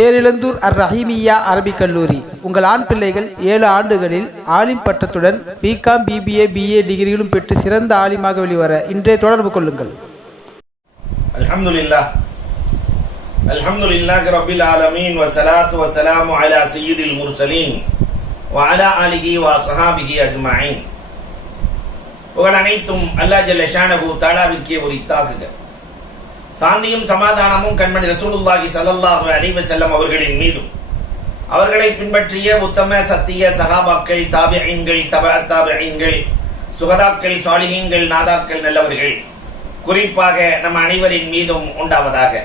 பேரிழந்தூர் அர் ரஹீமியா அரபிக் கல்லூரி. உங்கள் ஆண் பிள்ளைகள் ஏழு ஆண்டுகளில் ஆலிம் பட்டத்துடன் பிகாம் பிபிஏ பிஏ டிகிரிகளும் பெற்று சிறந்த ஆலிமாக வெளிவர இன்றைய தொடர்பு கொள்ளுங்கள். அல்ஹம்துலில்லாஹ். அல்ஹம்துலில்லாஹ் ரப்பில் ஆலமீன். வஸலாத்து வஸலாமு அலா சய்யிதில் முர்சலீன். வஅலா ஆலிஹி வஸஹாபிஹி அஜ்மஈன் புகழ் அனைத்தும் அல்லாஹ் ஜல்ல ஷானஹு தஆலாவிற்கே உரித்தாகுக. சாந்தியும் சமாதானமும் கண்மணி ரசூலுல்லாஹி ஸல்லல்லாஹு அலைஹி செல்லம் அவர்களின் மீதும். அவர்களை பின்பற்றிய உத்தம சத்திய சகாபாக்கள் தாபியங்கள் தப தாபியங்கள் சுகதாக்கள் சாலிகங்கள் நாதாக்கள் நல்லவர்கள். குறிப்பாக நம் அனைவரின் மீதும் உண்டாவதாக.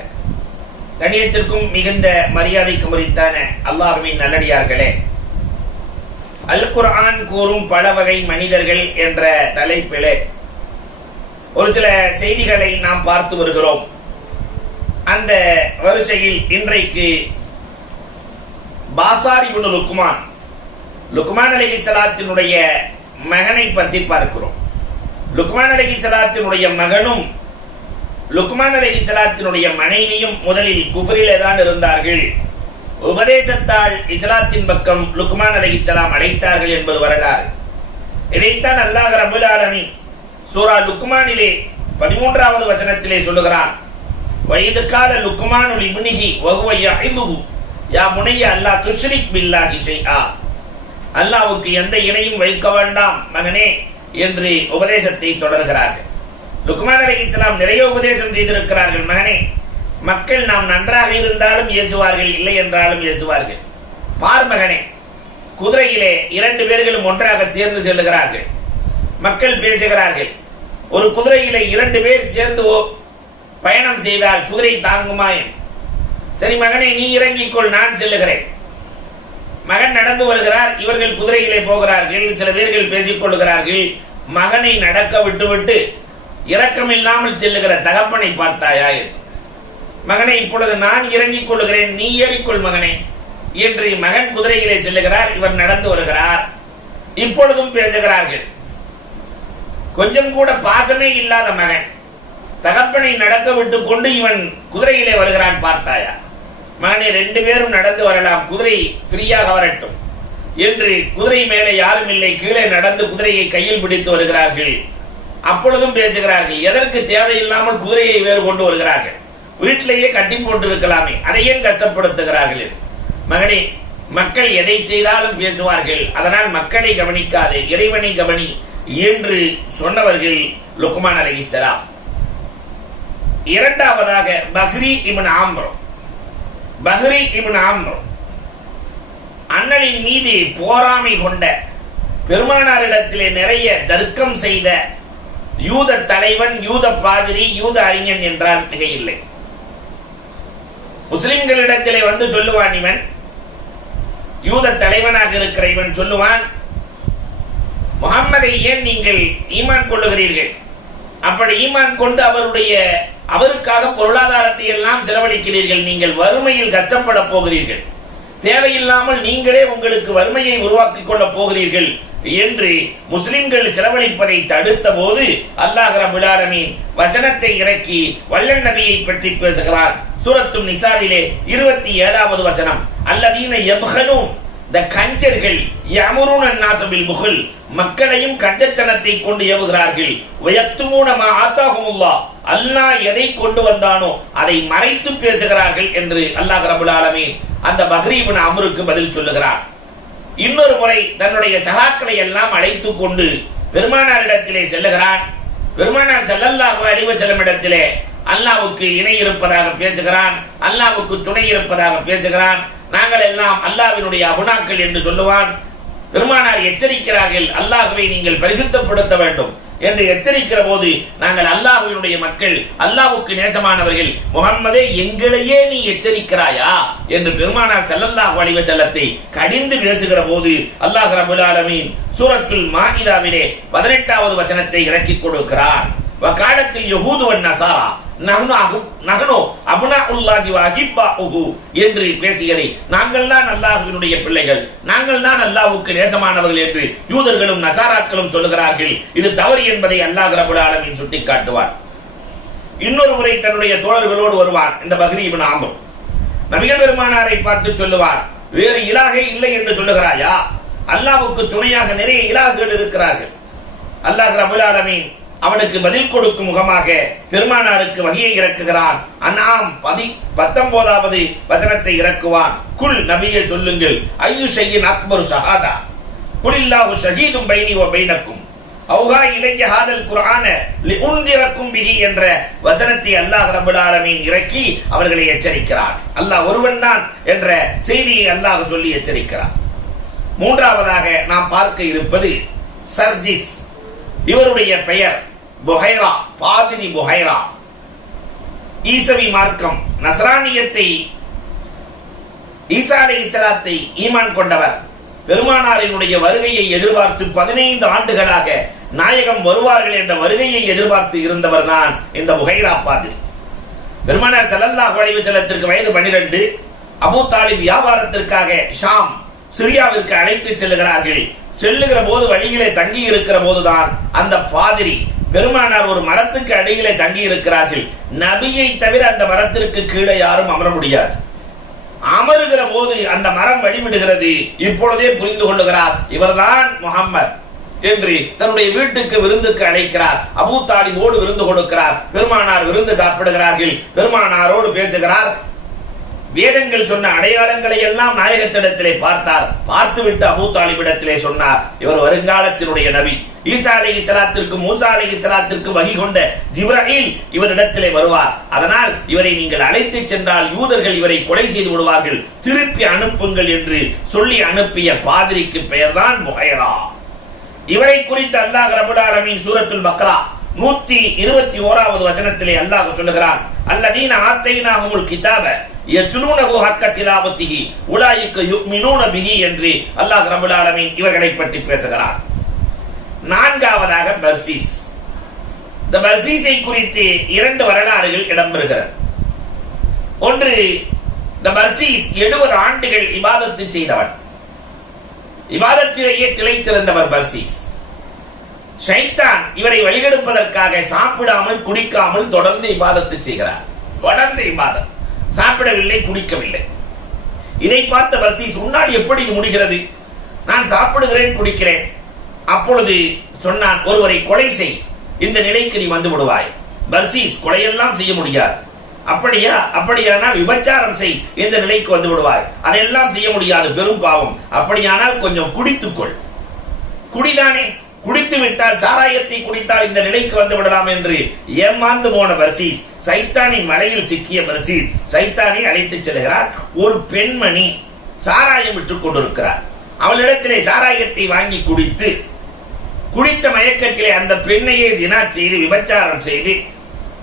கணியத்திற்கும் மிகுந்த மரியாதைக்கு முறித்தான அல்லாஹுவின் நல்லடியார்களே. அல் குர்ஆன் கூறும் பல வகை மனிதர்கள் என்ற தலைப்பிலே ஒரு சில செய்திகளை நாம் பார்த்து வருகிறோம். அந்த வரிசையில் இன்றைக்கு பாசாரி இப்னு லுக்மான் லுக்மான் அலகி சலாத்தினுடைய மகனை பற்றி பார்க்கிறோம். லுக்மான் அலகி சலாத்தினுடைய மகனும் லுக்மான் அலகி சலாத்தினுடைய மனைவியும் முதலில் குஃபரிலே தான் இருந்தார்கள். உபதேசத்தால் இஸ்லாத்தின் பக்கம் லுக்மான் அலைஹிஸ்ஸலாம் அழைத்தார்கள் என்பது வரலாறு. இதைத்தான் அல்லாஹ் ரபுல் ஆலமி சூரா லுக்மானிலே பதிமூன்றாவது வசனத்திலே சொல்லுகிறான். வயது கால லுக்மானுல் இப்னிஹி வஹுவ யஇதுஹு யா முனைய அல்லாஹ் துஷ்ரிக் பில்லாஹி ஷைஆ. அல்லாஹ்வுக்கு எந்த இணையும் வைக்க வேண்டாம் மகனே என்று உபதேசத்தை தொடர்கிறார்கள். லுக்மான் இஸ்லாம் நிறைய உபதேசம் செய்திருக்கிறார்கள் மகனே. மக்கள் நாம் நன்றாக இருந்தாலும் ஏசுவார்கள் இல்லை என்றாலும் ஏசுவார்கள். பார் மகனே குதிரையிலே இரண்டு பேர்களும் ஒன்றாக சேர்ந்து செல்லுகிறார்கள். மக்கள் பேசுகிறார்கள். ஒரு குதிரையிலே இரண்டு பேர் சேர்ந்து ஓ- பயணம் செய்தால் குதிரை தாங்குமா சரி மகனே நீ இறங்கிக்கொள் நான் செல்லுகிறேன். மகன் நடந்து வருகிறார் இவர்கள் குதிரையிலே போகிறார்கள் சில பேர்கள் பேசிக் கொள்கிறார்கள் மகனை நடக்க விட்டுவிட்டு இரக்கமில்லாமல் செல்லுகிற தகப்பனை பார்த்தாயா மகனை இப்பொழுது நான் இறங்கிக் கொள்கிறேன் நீ ஏறிக்கொள் மகனே என்று மகன் குதிரையிலே செல்லுகிறார் இவர் நடந்து வருகிறார். இப்பொழுதும் பேசுகிறார்கள். கொஞ்சம் கூட பாசமே இல்லாத மகன். தகப்பனை நடக்க விட்டு கொண்டு இவன் குதிரையிலே வருகிறான் பார்த்தாயா? மகனே ரெண்டு பேரும் நடந்து வரலாம். குதிரை ஃப்ரீயாக வரட்டும் என்று குதிரை மேலே யாரும் இல்லை. கீழே நடந்து குதிரையை கையில் பிடித்து வருகிறார்கள். அப்பொழுதும் பேசுகிறார்கள் எதற்கு தேவையில்லாமல் குதிரையை வேறு கொண்டு வருகிறார்கள்? வீட்டிலேயே கட்டி போட்டு இருக்கலாமே அதையே கஷ்டப்படுத்துகிறார்கள்? மகனே மக்கள் எதை செய்தாலும் பேசுவார்கள். அதனால் மக்களை கவனிக்காதே இறைவனை கவனி என்று சொன்னவர்கள் லுக்மான் அலைஹிஸ்ஸலாம் இரண்டாவதாக பஹ்ரி இப்னு ஆம்ரோ. பஹ்ரி இப்னு ஆம்ரோ. அண்ணலின் மீது போராமை கொண்ட பெருமானாரிடத்திலே நிறைய தர்க்கம் செய்த யூத தலைவன் யூத பாதிரி யூத அறிஞன் என்றால் மிக இல்லை முஸ்லிம்களிடத்திலே வந்து சொல்லுவான் இவன் யூத தலைவனாக இருக்கிற இவன் சொல்லுவான் முகம்மதை ஏன் நீங்கள் ஈமான் கொள்ளுகிறீர்கள்? அப்படி ஈமான் கொண்டு அவருடைய அவருக்காக பொருளாதாரத்தை எல்லாம் செலவழிக்கிறீர்கள் நீங்கள் வறுமையில் கஷ்டப்பட போகிறீர்கள். தேவையில்லாமல் நீங்களே உங்களுக்கு வறுமையை உருவாக்கிக் கொள்ள போகிறீர்கள் என்று முஸ்லிம்கள் செலவழிப்பதை தடுத்த போது அல்லாஹ் ரபுலாரமின் வசனத்தை இறக்கி வல்லன் நபியை பற்றி பேசுகிறார். சூரத்தும் நிசாவிலே இருபத்தி ஏழாவது வசனம். அல்லதீன எபுகலும் இந்த கஞ்சர்கள் யமுருன் நாசபில் புகழ் மக்களையும் கஞ்சத்தனத்தை கொண்டு ஏவுகிறார்கள் வயத்துமூன மா ஆத்தாகுமுல்லா அல்லாஹ் எதை கொண்டு வந்தானோ அதை மறைத்து பேசுகிறார்கள் என்று அல்லாஹ் ரபுல் ஆலமீன் அந்த பஹ்ரீபின் அமருக்கு பதில் சொல்லுகிறார். இன்னொரு முறை தன்னுடைய சகாக்களை எல்லாம் அழைத்து கொண்டு பெருமானாரிடத்திலே செல்லுகிறான். பெருமானார் ஸல்லல்லாஹு அழிவு செல்லும் இடத்திலே அல்லாஹ்வுக்கு இணை இருப்பதாக பேசுகிறான். அல்லாவுக்கு துணை இருப்பதாக பேசுகிறான். நாங்கள் எல்லாம் அல்லாவினுடைய அகுணாக்கள் என்று சொல்லுவான். பெருமானார் எச்சரிக்கிறார்கள் அல்லாஹுவை நீங்கள் பரிசுத்தப்படுத்த வேண்டும். என்று எச்சரிக்கிற போது நாங்கள் அல்லாஹ்வினுடைய மக்கள் அல்லாஹுக்கு நேசமானவர்கள் முகம்மதே எங்களையே நீ எச்சரிக்கிறாயா? என்று பெருமானார் ஸல்லல்லாஹு அலைஹி செல்லத்தை கடிந்து பேசுகிற போது அல்லாஹ் ரப்பல் ஆலமீன் சூரத்துல் மாஇதாவிலே 18வது வசனத்தை இறக்கி கொடுக்கிறான் வகாலத்தில் யஹூது நசாரா நஹ்னு அஹு நஹ்னு அப்னாஉல்லாஹி வ என்று பேசியதை நாங்கள் தான் அல்லாஹுவினுடைய பிள்ளைகள் நாங்கள் தான் அல்லாஹுக்கு நேசமானவர்கள் என்று யூதர்களும் நசாராக்களும் சொல்லுகிறார்கள். இது தவறு என்பதை அல்லாஹ் ரப்பல் ஆலமீன் சுட்டிக்காட்டுவார் இன்னொரு முறை தன்னுடைய தோழர்களோடு வருவான் இந்த பக்ரி இப்னு நபிகள் பெருமானாரை பார்த்து சொல்லுவார் வேறு இலாகை இல்லை என்று சொல்லுகிறாயா? அல்லாவுக்கு துணையாக நிறைய இலாகுகள் இருக்கிறார்கள். அல்லாஹ் ரபுல் ஆலமின் அவனுக்கு பதில் கொடுக்கும் முகமாக பெருமானாருக்கு வகையை இறக்குகிறான். அண்ணாம் பதி பத்தொன்பதாவது வசனத்தை இறக்குவான். குல் நபியை சொல்லுங்கள் ஐயு செய்யின் அக்பரு சஹாதா குலில்லாஹு ஷஹீதும் பைனி வ பைனக்கும். அவுகா இலைய ஹாதல் குரான லிஉன்திரக்கும் பிகி என்ற வசனத்தை அல்லாஹ் ரப்பல் ஆலமீன் இறக்கி அவர்களை எச்சரிக்கிறான். அல்லாஹ் ஒருவன் தான் என்ற செய்தியை அல்லாஹ் சொல்லி எச்சரிக்கிறான். மூன்றாவதாக நாம் பார்க்க இருப்பது சர்ஜிஸ். இவருடைய பெயர் புகைரா பாதிரி புகைரா. ஈசவி மார்க்கம் நஸ்ரானியத்தை ஈசா அலை இஸ்லாத்தை ஈமான் கொண்டவர். பெருமானாரினுடைய வருகையை எதிர்பார்த்து பதினைந்து ஆண்டுகளாக நாயகம் வருவார்கள் என்ற வருகையை எதிர்பார்த்து இருந்தவர் தான் இந்த புகைரா பாதிரி பெருமானார் ஸல்லல்லாஹு அலைஹி செல்லத்திற்கு வயது பனிரெண்டு அபு தாலிப் வியாபாரத்திற்காக ஷாம் சிரியாவிற்கு அழைத்து செல்லுகிறார்கள். செல்லுகிற போது வழியிலே தங்கி இருக்கிற போதுதான் அந்த பாதிரி. பெருமானார் ஒரு மரத்துக்கு அடியிலே தங்கி இருக்கிறார்கள். நபியை தவிர அந்த மரத்திற்கு கீழே யாரும் அமர முடியாது. அமருகிற போது அந்த மரம் வழிவிடுகிறது. இப்பொழுதே புரிந்து கொள்ளுகிறார் இவர்தான் முகம்மது என்று தன்னுடைய வீட்டுக்கு விருந்துக்கு அழைக்கிறார். அபூ தாலிபோடு விருந்து கொடுக்கிறார். பெருமானார் விருந்து சாப்பிடுகிறார்கள். பெருமானாரோடு பேசுகிறார். வேதங்கள் சொன்ன அடையாளங்களை எல்லாம் நாயகத்திடத்திலே பார்த்தார். பார்த்துவிட்டு அபூ தாலிபிடத்திலே சொன்னார். இவர் வருங்காலத்தினுடைய நபி. ஈசா அலை இஸ்லாத்திற்கு மூசா அலை இஸ்லாத்திற்கு வகி கொண்ட ஜிப்ரஹீல் இவரிடத்திலே வருவார். அதனால் இவரை நீங்கள் அழைத்து சென்றால் யூதர்கள் இவரை கொலை செய்து விடுவார்கள். திருப்பி அனுப்புங்கள் என்று சொல்லி அனுப்பிய பாதிரிக்கு பெயர்தான் முஹைரா இவரை குறித்து அல்லாஹ் ரபுல் ஆலமீன் சூரத்துல் பக்ரா நூத்தி இருபத்தி ஓராவது வசனத்திலே அல்லாஹ் சொல்லுகிறான். அல்லதீன ஆத்தைனாஹுமுல் கிதாப யத்லூனஹு ஹக்க திலாவத்திஹி உலாயிக்க யுமினூன பிஹி என்று அல்லாஹ் ரபுல் ஆலமீன் இவர்களை பற்றி பேசுகிறார். நான்காவதாக பர்சீஸ். இந்த பர்சீஸை குறித்து இரண்டு வரலாறுகள் இடம்பெறுகிறது. ஒன்று இந்த பர்சீஸ் எழுபது ஆண்டுகள் இபாதத்து செய்தவன். இபாதத்திலேயே திளைத்திருந்தவர் பர்சீஸ். ஷைத்தான் இவரை வழிகெடுப்பதற்காக சாப்பிடாமல் குடிக்காமல் தொடர்ந்து இபாதத்து செய்கிறார். தொடர்ந்து இபாதம். சாப்பிடவில்லை குடிக்கவில்லை. இதை பார்த்த வர்சீஸ் உன்னால் எப்படி இது முடிகிறது? நான் சாப்பிடுகிறேன் குடிக்கிறேன். அப்பொழுது சொன்னான் ஒருவரை கொலை செய். இந்த நிலைக்கு நீ வந்து விடுவாய். பர்சீஸ் கொலையெல்லாம் செய்ய முடியாது. அப்படியா? அப்படியானால் விபச்சாரம் செய். இந்த நிலைக்கு வந்து விடுவாய். அதையெல்லாம் செய்ய முடியாது பெரும் பாவம். அப்படியானால் கொஞ்சம் குடித்துக்கொள். குடிதானே? குடித்து விட்டால் சாராயத்தை குடித்தால் இந்த நிலைக்கு வந்து விடலாம் என்று ஏமாந்து போன பர்சீஸ் சைத்தானின் மலையில் சிக்கிய பர்சீஸ் சைத்தானை அழைத்து செல்கிறார். ஒரு பெண்மணி சாராயம் விட்டுக் கொண்டிருக்கிறார். அவளிடத்திலே சாராயத்தை வாங்கி குடித்து குடித்த மயக்கத்திலே அந்த பெண்ணையே தினா செய்து விபச்சாரம் செய்து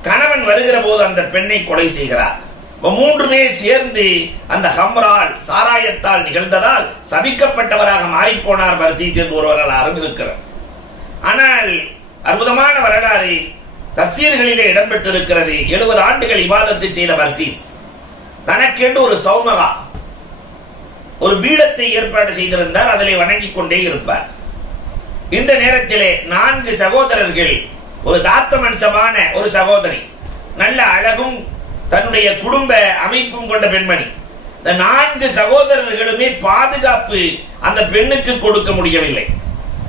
கணவன் வருகிற போது அந்த பெண்ணை கொலை செய்கிறார். மூன்றுமே சேர்ந்து அந்த ஹம்ரால் சாராயத்தால் நிகழ்ந்ததால் சபிக்கப்பட்டவராக மாறிப்போனார் பர்சீஸ் என்று ஒருவரால் அறிந்திருக்கிறார் இருக்கிறார் ஆனால் அற்புதமான வரலாறு தப்சீர்களிலே இடம்பெற்றிருக்கிறது. எழுபது ஆண்டுகள் இவாதத்தை செய்த வர்சீஸ் தனக்கென்று ஒரு சௌமகா ஒரு பீடத்தை ஏற்பாடு செய்திருந்தார் அதிலே வணங்கிக் கொண்டே இருப்பார். இந்த நேரத்திலே நான்கு சகோதரர்கள் ஒரு தாத்த மனுஷமான ஒரு சகோதரி நல்ல அழகும் தன்னுடைய குடும்ப அமைப்பும் கொண்ட பெண்மணி. இந்த நான்கு சகோதரர்களுமே பாதுகாப்பு அந்த பெண்ணுக்கு கொடுக்க முடியவில்லை.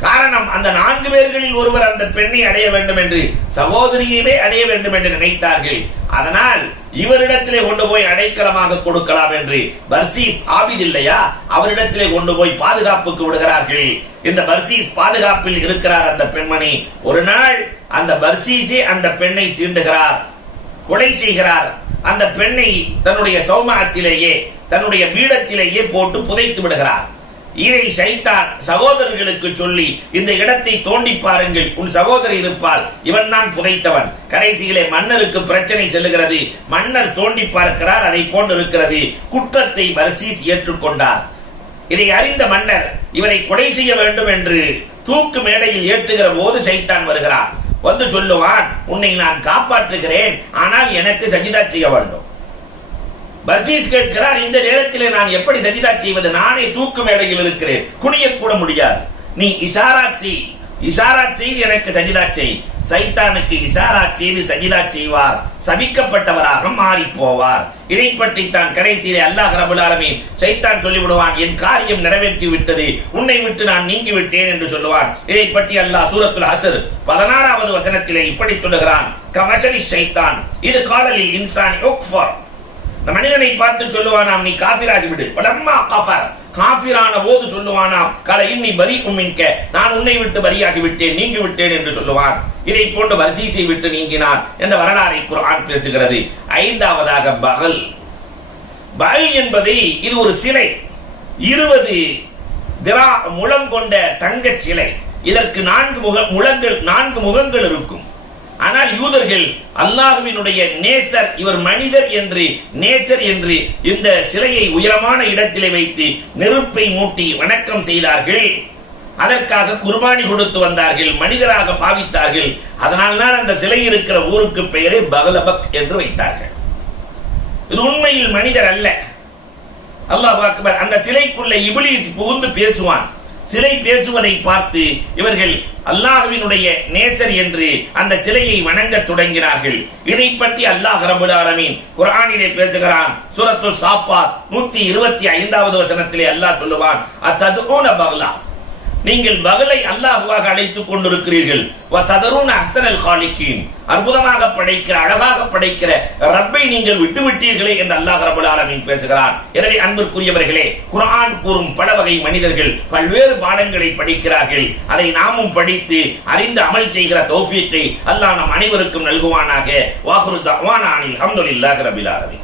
காரணம் அந்த நான்கு பேர்களில் ஒருவர் அந்த பெண்ணை அடைய வேண்டும் என்று சகோதரியவே அடைய வேண்டும் என்று நினைத்தார்கள். அதனால் இவரிடத்திலே கொண்டு போய் அடைக்கலமாக கொடுக்கலாம் என்று பர்சீஸ் ஆபித் இல்லையா அவரிடத்திலே கொண்டு போய் பாதுகாப்புக்கு விடுகிறார்கள். இந்த பர்சீஸ் பாதுகாப்பில் இருக்கிறார் அந்த பெண்மணி. ஒரு நாள் அந்த பர்சீஸே அந்த பெண்ணை தீண்டுகிறார் கொலை செய்கிறார். அந்த பெண்ணை தன்னுடைய சௌமகத்திலேயே தன்னுடைய பீடத்திலேயே போட்டு புதைத்து விடுகிறார். இதை சைத்தான் சகோதரர்களுக்கு சொல்லி இந்த இடத்தை தோண்டி பாருங்கள். உன் சகோதரி இருப்பால் இவன் தான் புதைத்தவன். கடைசியிலே மன்னருக்கு பிரச்சனை செல்லுகிறது. மன்னர் தோண்டி பார்க்கிறார் அதை போன்று இருக்கிறது குற்றத்தை வரிசீஸ் ஏற்றுக்கொண்டார். இதை அறிந்த மன்னர் இவரை கொலை செய்ய வேண்டும் என்று தூக்கு மேடையில் ஏற்றுகிற போது சைத்தான் வருகிறான் வந்து சொல்லுவான் உன்னை நான் காப்பாற்றுகிறேன். ஆனால் எனக்கு சஜிதா செய்ய வேண்டும். பர்சீஸ் கேட்கிறார் இந்த நேரத்திலே நான் எப்படி சஜிதா செய்வது? நானே தூக்கு மேடையில் இருக்கிறேன். குனியக்கூட முடியாது. நீ இஷாரா செய். இஷாரா செய்து எனக்கு சஜிதா செய். சைத்தானுக்கு இஷாரா செய்து சஜிதா செய்வார். சபிக்கப்பட்டவராக மாறி போவார் இதை பற்றி தான் கடைசியிலே அல்லாஹ் ரபுல் ஆலமீன் சைத்தான் சொல்லிவிடுவான் என் காரியம் நிறைவேற்றி விட்டது. உன்னை விட்டு நான் நீங்கி விட்டேன் என்று சொல்லுவான். இதை பற்றி அல்லாஹ் சூரத்துல் அசர் பதினாறாவது வசனத்திலே இப்படி சொல்லுகிறான். கமசலி சைத்தான் இது காலலில் இன்சான் மனிதனை பார்த்து சொல்லுவானாம் நீ காபிராகி விடு. பலம்மா கஃபர். காபிரான போது சொல்லுவானாம் கல இன்னி பரி உம்மின்க நான் உன்னை விட்டு பரியாகி விட்டேன் நீங்கி விட்டேன் என்று சொல்லுவான் இதை போன்று வரிசீசை விட்டு நீங்கினான் என்ற வரலாறை குரான் பேசுகிறது. ஐந்தாவதாக பகல். பகல் என்பதை இது ஒரு சிலை. இருபது திரா முழம் கொண்ட தங்க சிலை. இதற்கு நான்கு முக முழங்கள் நான்கு முகங்கள் இருக்கும். ஆனால் யூதர்கள் அல்லாஹுவினுடைய நேசர் இவர் மனிதர் என்று நேசர் என்று இந்த சிலையை உயரமான இடத்திலே வைத்து நெருப்பை மூட்டி வணக்கம் செய்தார்கள். அதற்காக குர்பானி கொடுத்து வந்தார்கள் மனிதராக பாவித்தார்கள். அதனால்தான் அந்த சிலை இருக்கிற ஊருக்கு பெயரை பகலபக் என்று வைத்தார்கள். இது உண்மையில் மனிதர் அல்ல. அல்லாஹ் அந்த சிலைக்குள்ள இபிலிஸ் புகுந்து பேசுவான். சிலை பேசுவதை பார்த்து இவர்கள் அல்லாஹுவினுடைய நேசர் என்று அந்த சிலையை வணங்க தொடங்கினார்கள். இதை பற்றி அல்லாஹ் ரபுல் ஆலமீன் குரானிலே பேசுகிறான். சூரத்து சாஃபா நூத்தி இருபத்தி ஐந்தாவது வசனத்திலே அல்லாஹ் சொல்லுவான் அத்ததுகூன பகலா? நீங்கள் மகளை அல்லாஹுவாக அழைத்துக் கொண்டிருக்கிறீர்கள். ததரூன் அஹ்சனல் காலிக்கீன் அற்புதமாக படைக்கிற அழகாக படைக்கிற ரப்பை நீங்கள் விட்டுவிட்டீர்களே என்று அல்லாஹ் ரபுல் ஆலமீன் பேசுகிறான். எனவே அன்பிற்குரியவர்களே குரான் கூறும் பல வகை மனிதர்கள் பல்வேறு பாடங்களை படிக்கிறார்கள். அதை நாமும் படித்து அறிந்து அமல் செய்கிற தௌஃபியத்தை அல்லாஹ் நம் அனைவருக்கும் நல்குவானாக. வாகுரு தவானானில் அல்ஹம்துலில்லாஹி ரபில் ஆலமீன்.